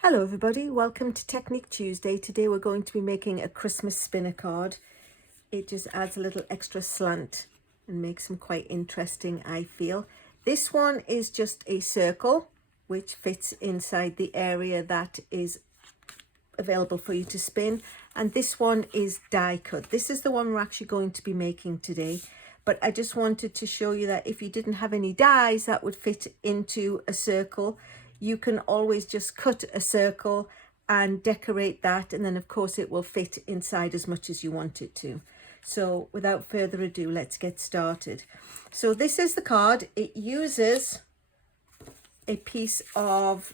Hello everybody, welcome to Technique Tuesday. Today we're going to be making a Christmas spinner card. It just adds a little extra slant and makes them quite interesting, I feel. This one is just a circle which fits inside the area that is available for you to spin, and this one is die cut. This is the one we're actually going to be making today, but I just wanted to show you that if you didn't have any dies that would fit into a circle, you can always just cut a circle and decorate that, and then of course it will fit inside as much as you want it to. So without further ado, let's get started. So this is the card. It uses a piece of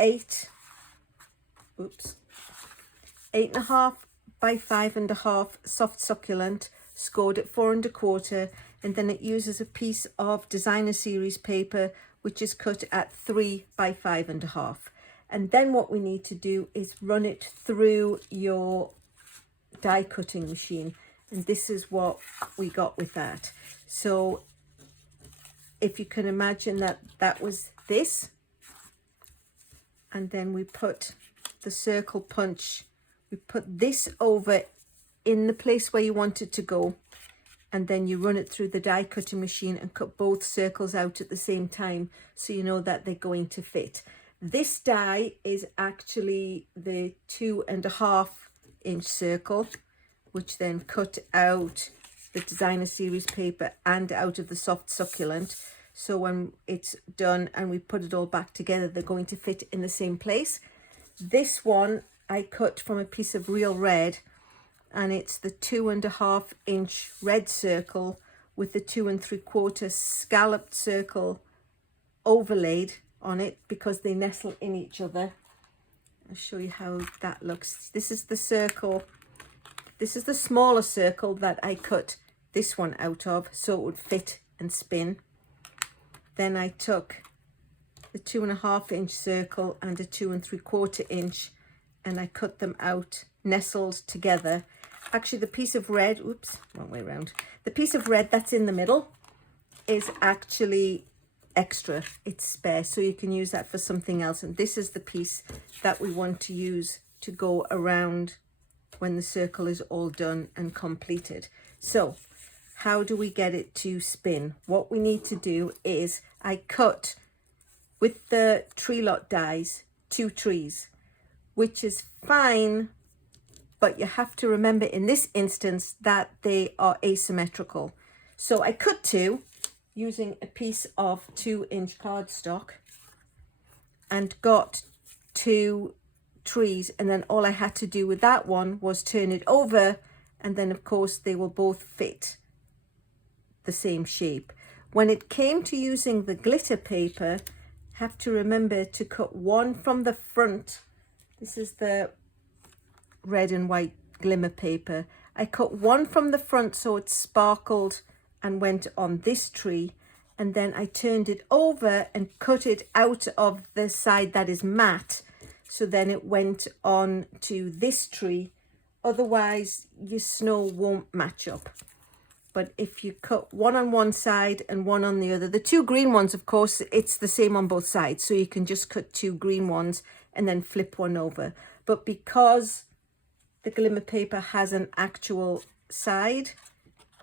8.5 by 5.5 soft succulent, scored at 4 1/4, and then it uses a piece of designer series paper which is cut at 3 by 5.5. And then what we need to do is run it through your die cutting machine, and this is what we got with that. So if you can imagine that was this, and then we put the circle punch, we put this over in the place where you want it to go, and then you run it through the die cutting machine and cut both circles out at the same time, so you know that they're going to fit. This die is actually the 2.5 inch circle, which then cut out the designer series paper and out of the soft succulent. So when it's done and we put it all back together, they're going to fit in the same place. This one I cut from a piece of real red, and it's the 2.5 inch red circle with the 2 3/4 scalloped circle overlaid on it because they nestle in each other. I'll show you how that looks. This is the circle. This is the smaller circle that I cut this one out of so it would fit and spin. Then I took the 2.5 inch circle and a 2 3/4 inch, and I cut them out nestled together. Actually, the piece of red, oops, wrong way around. The piece of red that's in the middle is actually extra. It's spare, so you can use that for something else. And this is the piece that we want to use to go around when the circle is all done and completed. So how do we get it to spin? What we need to do is I cut with the tree lot dies 2 trees, which is fine, but you have to remember in this instance that they are asymmetrical. So I cut 2 using a piece of 2 inch cardstock and got 2 trees, and then all I had to do with that one was turn it over, and then of course they will both fit the same shape. When it came to using the glitter paper, have to remember to cut one from the front. This is the red and white glimmer paper. I cut one from the front so it sparkled and went on this tree, and then I turned it over and cut it out of the side that is matte, so then it went on to this tree. Otherwise your snow won't match up. But if you cut one on one side and one on the other, the 2 green ones, of course, it's the same on both sides, so you can just cut 2 green ones and then flip one over. But because the glimmer paper has an actual side,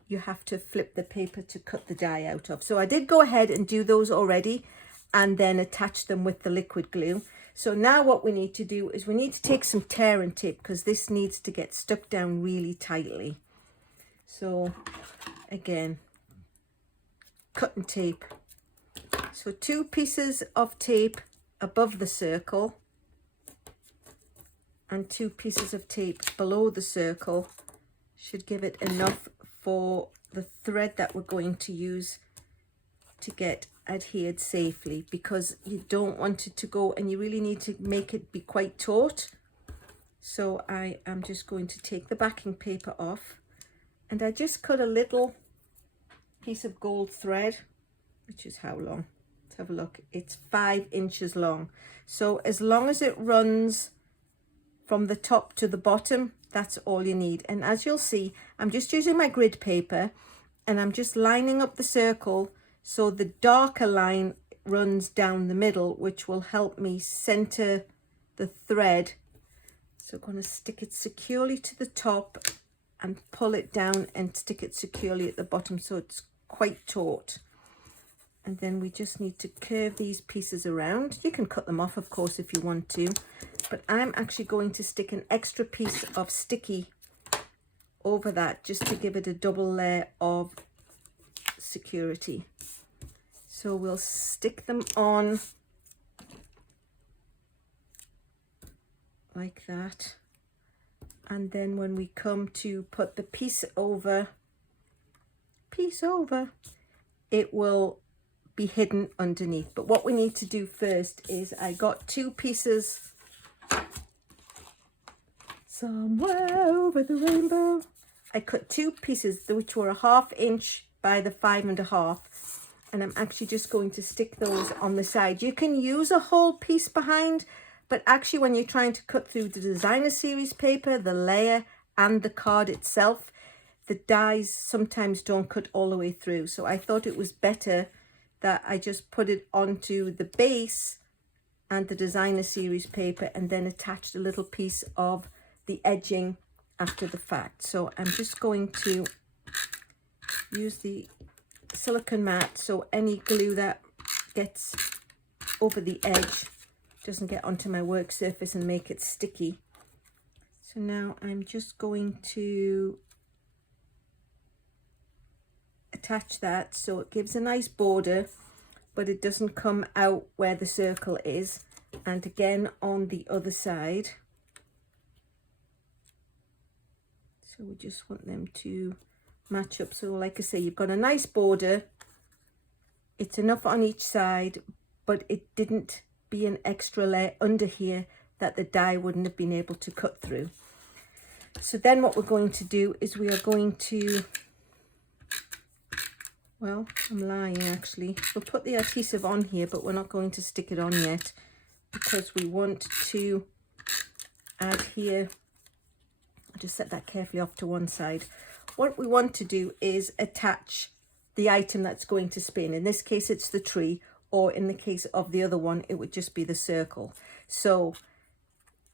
you have to flip the paper to cut the die out of. So I did go ahead and do those already and then attach them with the liquid glue. So now what we need to do is we need to take some tear and tape, because this needs to get stuck down really tightly. So again, cut and tape. So 2 pieces of tape above the circle and 2 pieces of tape below the circle should give it enough for the thread that we're going to use to get adhered safely, because you don't want it to go, and you really need to make it be quite taut. So I am just going to take the backing paper off, and I just cut a little piece of gold thread, which is how long? Let's have a look. It's 5 inches long. So as long as it runs from the top to the bottom, that's all you need. And as you'll see, I'm just using my grid paper and I'm just lining up the circle so the darker line runs down the middle, which will help me center the thread. So I'm going to stick it securely to the top and pull it down and stick it securely at the bottom so it's quite taut. And then we just need to curve these pieces around. You can cut them off, of course, if you want to, but I'm actually going to stick an extra piece of sticky over that just to give it a double layer of security. So we'll stick them on like that, and then when we come to put the piece over, it will be hidden underneath. But what we need to do first is, I got 2 pieces somewhere over the rainbow. I cut 2 pieces which were 1/2 inch by the 5 1/2, and I'm actually just going to stick those on the side. You can use a whole piece behind, but actually when you're trying to cut through the designer series paper, the layer and the card itself, the dies sometimes don't cut all the way through. So I thought it was better that I just put it onto the base and the designer series paper and then attached a little piece of the edging after the fact. So I'm just going to use the silicone mat so any glue that gets over the edge doesn't get onto my work surface and make it sticky. So now I'm just going to attach that so it gives a nice border, but it doesn't come out where the circle is. And again on the other side. So we just want them to match up. So like I say, you've got a nice border. It's enough on each side, but it didn't be an extra layer under here that the die wouldn't have been able to cut through. So then what we're going to do is we are going to, well, I'm lying actually. We'll put the adhesive on here, but we're not going to stick it on yet because we want to add here. I'll just set that carefully off to one side. What we want to do is attach the item that's going to spin. In this case, it's the tree, or in the case of the other one, it would just be the circle. So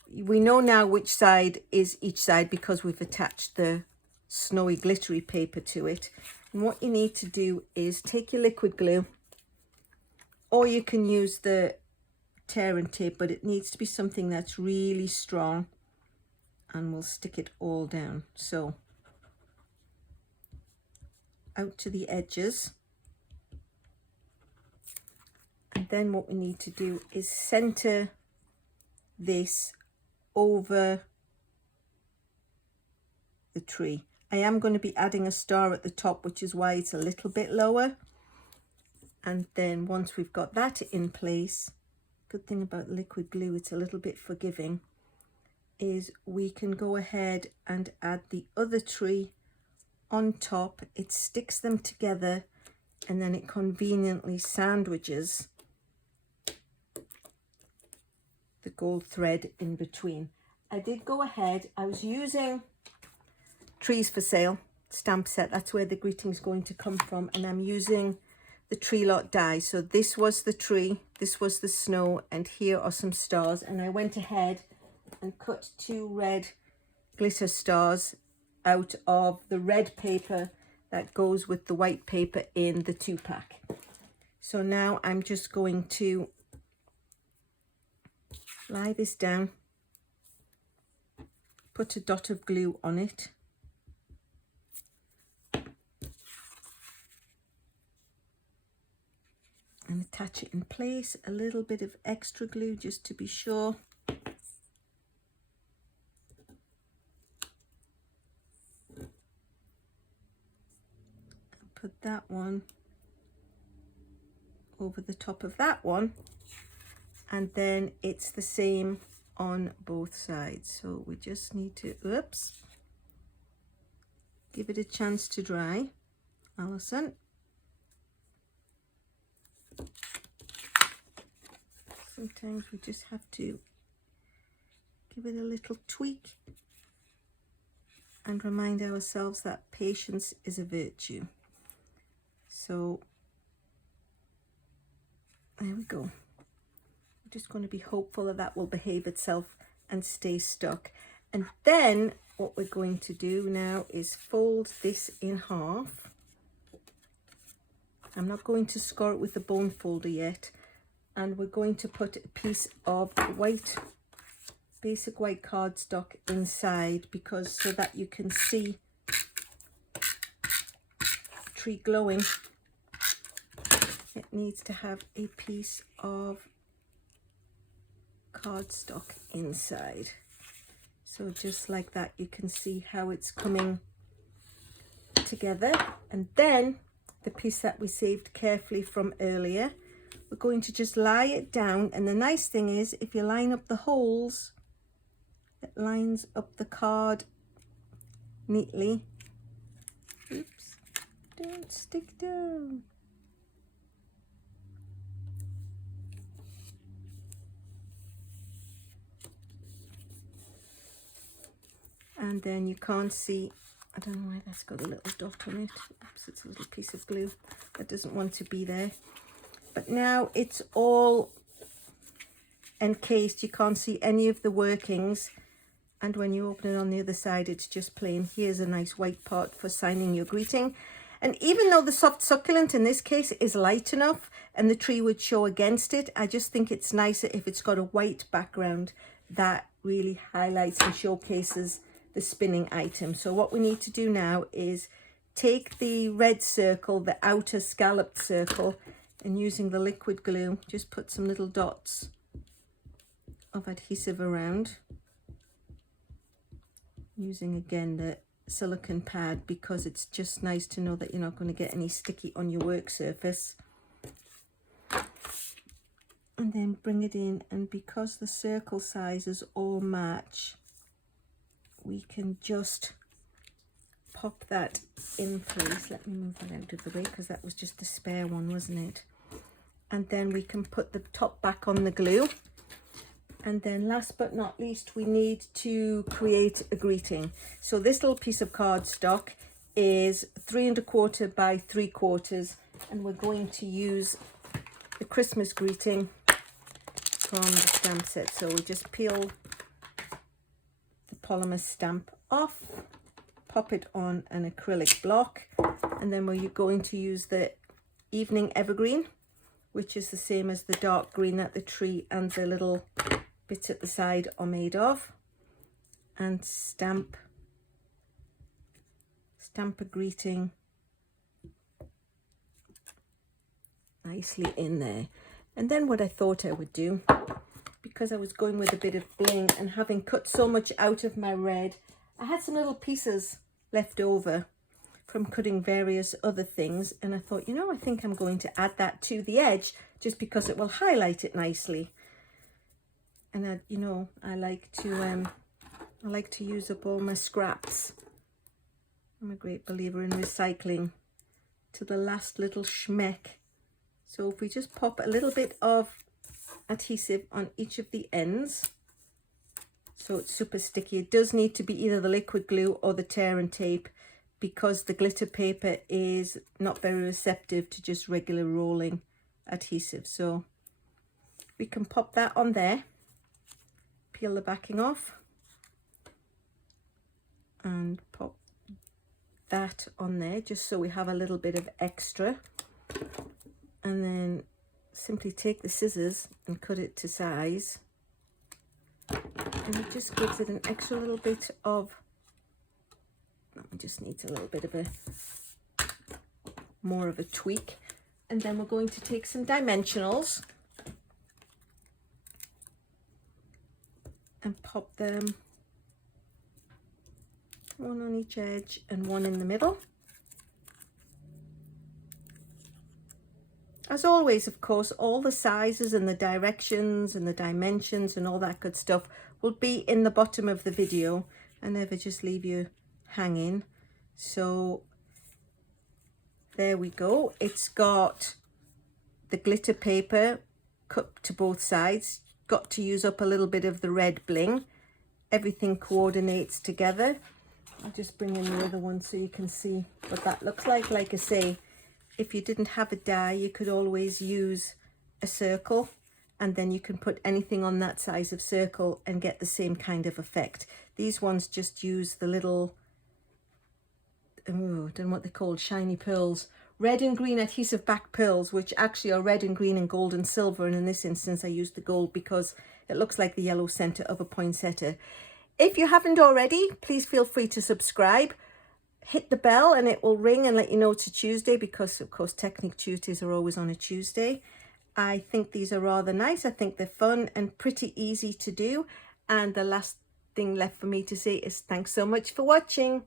we know now which side is each side because we've attached the snowy glittery paper to it. And what you need to do is take your liquid glue, or you can use the tear and tape, but it needs to be something that's really strong, and we'll stick it all down. So out to the edges. And then what we need to do is center this over the tree. I am going to be adding a star at the top, which is why it's a little bit lower. And then once we've got that in place, good thing about liquid glue, it's a little bit forgiving, is we can go ahead and add the other tree on top. It sticks them together and then it conveniently sandwiches the gold thread in between. I did go ahead, I was using Trees for Sale stamp set, that's where the greeting's going to come from, and I'm using the tree lot die. So this was the tree, this was the snow, and here are some stars, and I went ahead and cut 2 red glitter stars out of the red paper that goes with the white paper in the 2-pack. So now I'm just going to lie this down, put a dot of glue on it, and attach it in place. A little bit of extra glue just to be sure. Put that one over the top of that one, and then it's the same on both sides. So we just need to, oops, give it a chance to dry, Alison. Sometimes we just have to give it a little tweak and remind ourselves that patience is a virtue. So there we go. just going to be hopeful that that will behave itself and stay stuck. And then what we're going to do now is fold this in half. I'm not going to score it with the bone folder yet. And we're going to put a piece of white, basic white cardstock inside, because so that you can see the tree glowing, it needs to have a piece of cardstock inside. So just like that, you can see how it's coming together. And then the piece that we saved carefully from earlier, we're going to just lie it down. And the nice thing is, if you line up the holes, it lines up the card neatly. Oops, don't stick down. And then you can't see, I don't know why that's got a little dot on it. Oops, it's a little piece of glue that doesn't want to be there. But now it's all encased. You can't see any of the workings. And when you open it on the other side, it's just plain. Here's a nice white part for signing your greeting. And even though the soft succulent in this case is light enough and the tree would show against it, I just think it's nicer if it's got a white background that really highlights and showcases the spinning item. So what we need to do now is take the red circle, the outer scalloped circle, and using the liquid glue, just put some little dots of adhesive around. Using again the silicone pad, because it's just nice to know that you're not going to get any sticky on your work surface. And then bring it in, and because the circle sizes all match, we can just pop that in place. Let me move that out of the way because that was just the spare one, wasn't it? And then we can put the top back on the glue. And then last but not least, we need to create a greeting. So this little piece of cardstock is 3 1/4 by 3/4, and we're going to use the Christmas greeting from the stamp set. So we just peel the polymer stamp off, pop it on an acrylic block, and then we're going to use the Evening Evergreen, which is the same as the dark green that the tree and the little bits at the side are made of, and stamp a greeting nicely in there. And then what I thought I would do, because I was going with a bit of bling and having cut so much out of my red, I had some little pieces left over from cutting various other things, and I thought, you know, I think I'm going to add that to the edge just because it will highlight it nicely. And I like to use up all my scraps. I'm a great believer in recycling to the last little schmeck. So if we just pop a little bit of adhesive on each of the ends, so it's super sticky. It does need to be either the liquid glue or the tear and tape, because the glitter paper is not very receptive to just regular rolling adhesive. So we can pop that on there. Peel the backing off and pop that on there, just so we have a little bit of extra. And then simply take the scissors and cut it to size, and it just gives it an extra little bit of, it just needs a little bit of more of a tweak. And then we're going to take some dimensionals and pop them, one on each edge and one in the middle. As always, of course, all the sizes and the directions and the dimensions and all that good stuff will be in the bottom of the video. I never just leave you hanging. So there we go. It's got the glitter paper cut to both sides. Got to use up a little bit of the red bling. Everything coordinates together. I'll just bring in the other one so you can see what that looks like. Like I say, if you didn't have a die, you could always use a circle and then you can put anything on that size of circle and get the same kind of effect. These ones just use the little, oh, I don't know what they're called, shiny pearls, red and green adhesive back pearls, which actually are red and green and gold and silver, and in this instance I used the gold because it looks like the yellow center of a poinsettia. If you haven't already, please feel free to subscribe. Hit the bell and it will ring and let you know it's a Tuesday, because of course Technique Tuesdays are always on a Tuesday. I think these are rather nice. I think they're fun and pretty easy to do. And the last thing left for me to say is thanks so much for watching.